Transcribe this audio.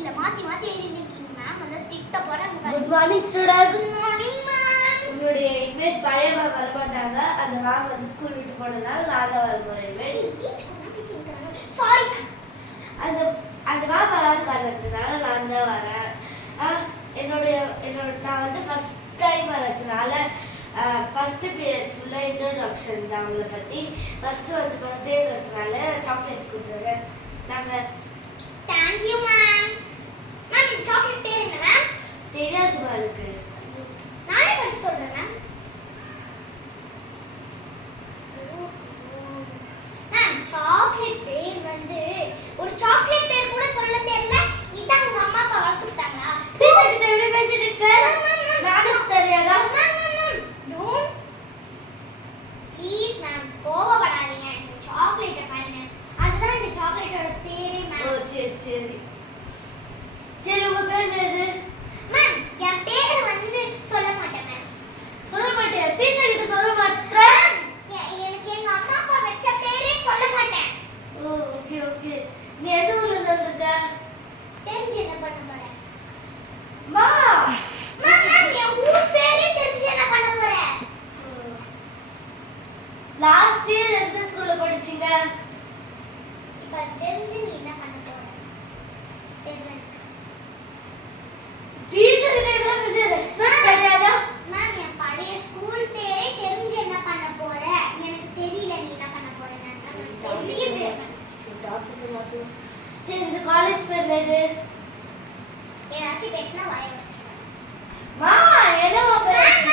இல்ல மாத்தி மாத்தி எழுதிருக்கீங்க மேம் வந்து திட்ட போறாங்க. Good morning students. Good morning ma'am. உங்களுடைய இன்வைட் பழைய மேம் வர மாட்டாங்க. அந்த மேம் வந்து ஸ்கூல் விட்டு போனதால நான் தான் வர போறேன். Invite sorry ma'am. அந்த மேம் வராத காரணத்தினால நான் தான் வரேன். என்னோட நான் வந்து ஃபர்ஸ்ட் டைம் வரதுனால ஃபர்ஸ்ட் பீரியட் ஃபுல்லாக இன்ட்ரோடக்ஷன் தான் அவங்கள பற்றி. ஃபர்ஸ்ட் டேங்கிறதுனால சாக்லேட் கொடுத்துருக்கேன். நாங்கள் தேங்க்யூ மேம். மேம் இந்த சாக்லேட் பேர் என்ன மேம்? தெரியாதுமா இருக்கு. நானே படிச்சு சொல்றேன் மேம். மேம் சாக்லேட் பேர் வந்து ஒரு சாக்லேட் பேர் கூட சொல்ல தெரியல. இதான் உங்க அம்மா அப்பா வளர்த்துட்டாங்களா? டீச்சர் கிட்ட எப்படி பேசிட்டு இருக்க? மேனஸ் தெரியாதா? மேம் டோன்ட் ப்ளீஸ் மேம் கோவப்படாதீங்க. சாக்லேட்டை பாருங்க. அதுதான் இந்த சாக்லேட்டோட பேரே மேம். ஓ சரி சரி சரி. உங்க பேர் என்னது? மேம் என் பேர் வந்து சொல்ல மாட்டேன் மேம். சொல்ல மாட்டியா? டீச்சர் கிட்ட சொல்ல மாட்டேன். எனக்கு எங்க அம்மா அப்பா வச்ச பேரே சொல்ல மாட்டேன். ஓ ஓகே ஓகே. நீ எந்த ஊர்ல இருந்து வந்திருக்க? தெரிஞ்சு என்ன பண்ண போறேன்? மா மேம் என் ஊர் பேரே தெரிஞ்சு என்ன பண்ண போறேன்? லாஸ்ட் இயர் எந்த ஸ்கூல்ல படிச்சீங்க? இப்ப தெரிஞ்சு நீ என்ன பண்ண போற? தெரிஞ்சு டீச்சர் கிட்ட தான் பேச ரெஸ்பெக்ட் தெரியாதா? மேம் என் பழைய ஸ்கூல் பேரே தெரிஞ்சு என்ன பண்ண போற? எனக்கு தெரியல நீ என்ன பண்ண போறேன்னு. தெரியல. சரி இந்த காலேஜ் பேர் என்னது? ஏதாச்சும் பேசினா வாய வச்சிருவேன். மா என்னமா பேசுற?